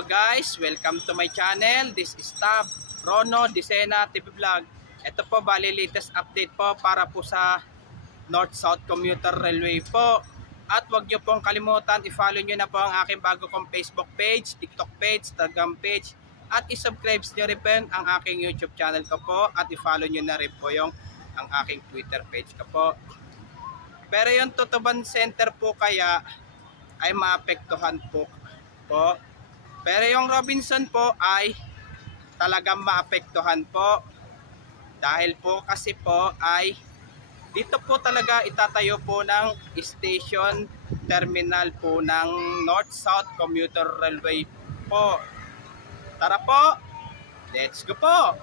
Hello guys, welcome to my channel. This is Tab Rono Disena TV Vlog. Ito po bali latest update po para po sa North-South Commuter Railway po. At wag nyo pong kalimutan, i-follow nyo na po ang aking bago kong Facebook page, TikTok page, Instagram page. At i-subscribe nyo rin po ang aking YouTube channel ko po. At i-follow nyo na rin po ang aking Twitter page ko po. Pero yung Tutuban Center po kaya ay maapektuhan po. Pero yung Robinson po ay talagang maapektuhan po. Dahil po kasi po ay dito po talaga itatayo po ng station terminal po ng North-South Commuter Railway po. Tara po, let's go po!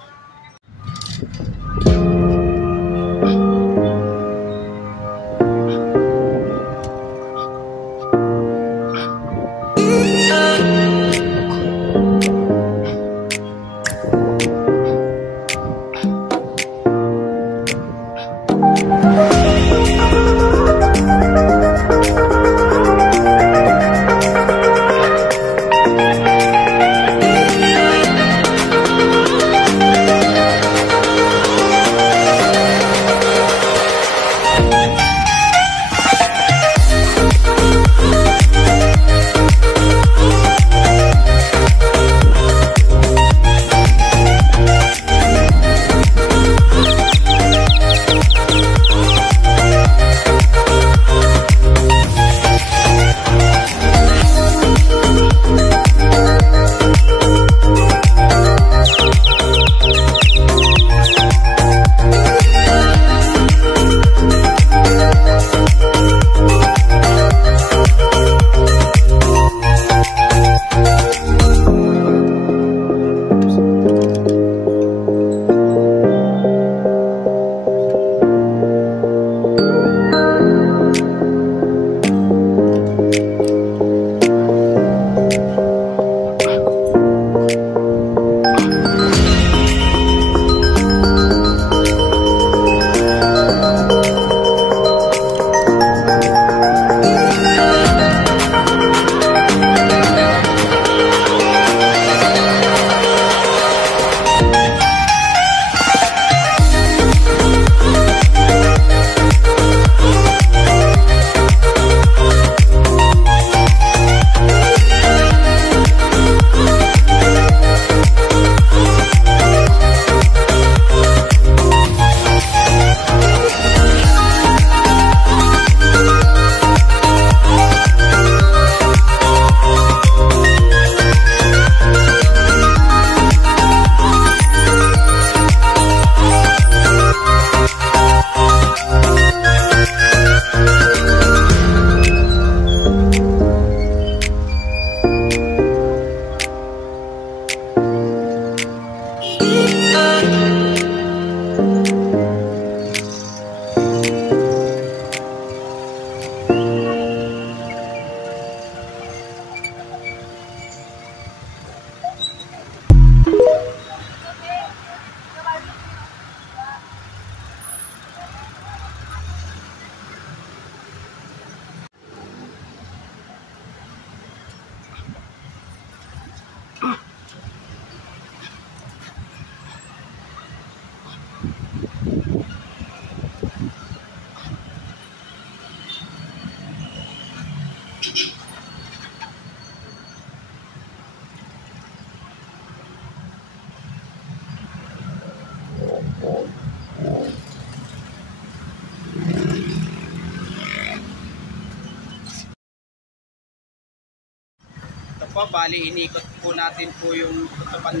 Ito po, bali inikot po natin po yung Tutuban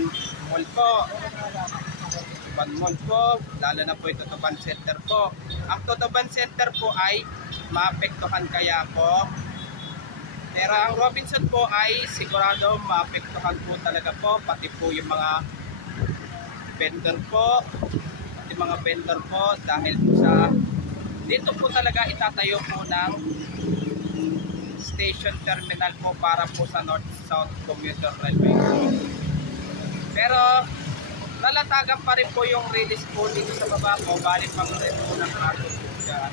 Mall po. Tutuban Mall po, lalo na po yung Tutuban Center po. Ang Tutuban Center po ay maapektuhan kaya po. Pero ang Robinson po ay sigurado maapektuhan po talaga po. Pati po yung mga vendor po. Pati mga vendor po dahil po sa dito po talaga itatayo po ng station terminal po para po sa North-South Commuter Railway. Pero lalatagan pa rin po yung release po dito sa baba po. Balit pang rin po ng cargo po dyan.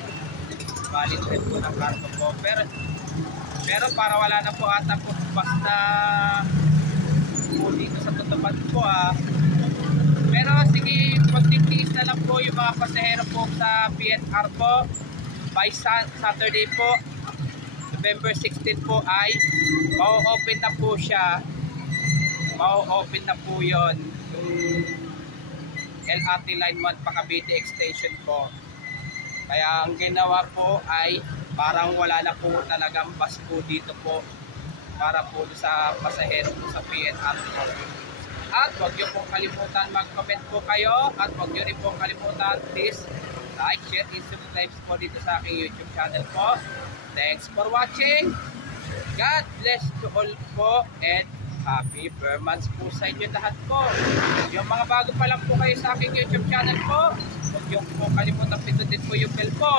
Balit rin po ng cargo po. Pero para wala na po ata po basta vlog po Pero sige, magtitiis na lang po yung mga pasahero po sa PNR po. By Saturday po, November 16 po ay mau-open na po siya. Mau-open na po yun. Yung LRT Line 1 Cavite Extension po. Kaya ang ginawa po ay parang wala na po talagang bus po dito po para po sa pasahero po sa PNR po. At huwag niyo pong kalimutan mag-comment po kayo at huwag niyo rin pong kalimutan please like, share, and subscribe po dito sa aking YouTube channel po. Thanks for watching. God bless to all po and happy Burmans po sa inyo lahat po. Yung mga bago pa lang po kayo sa aking YouTube channel po, huwag niyo po kalimutan pindutin po yung bell po.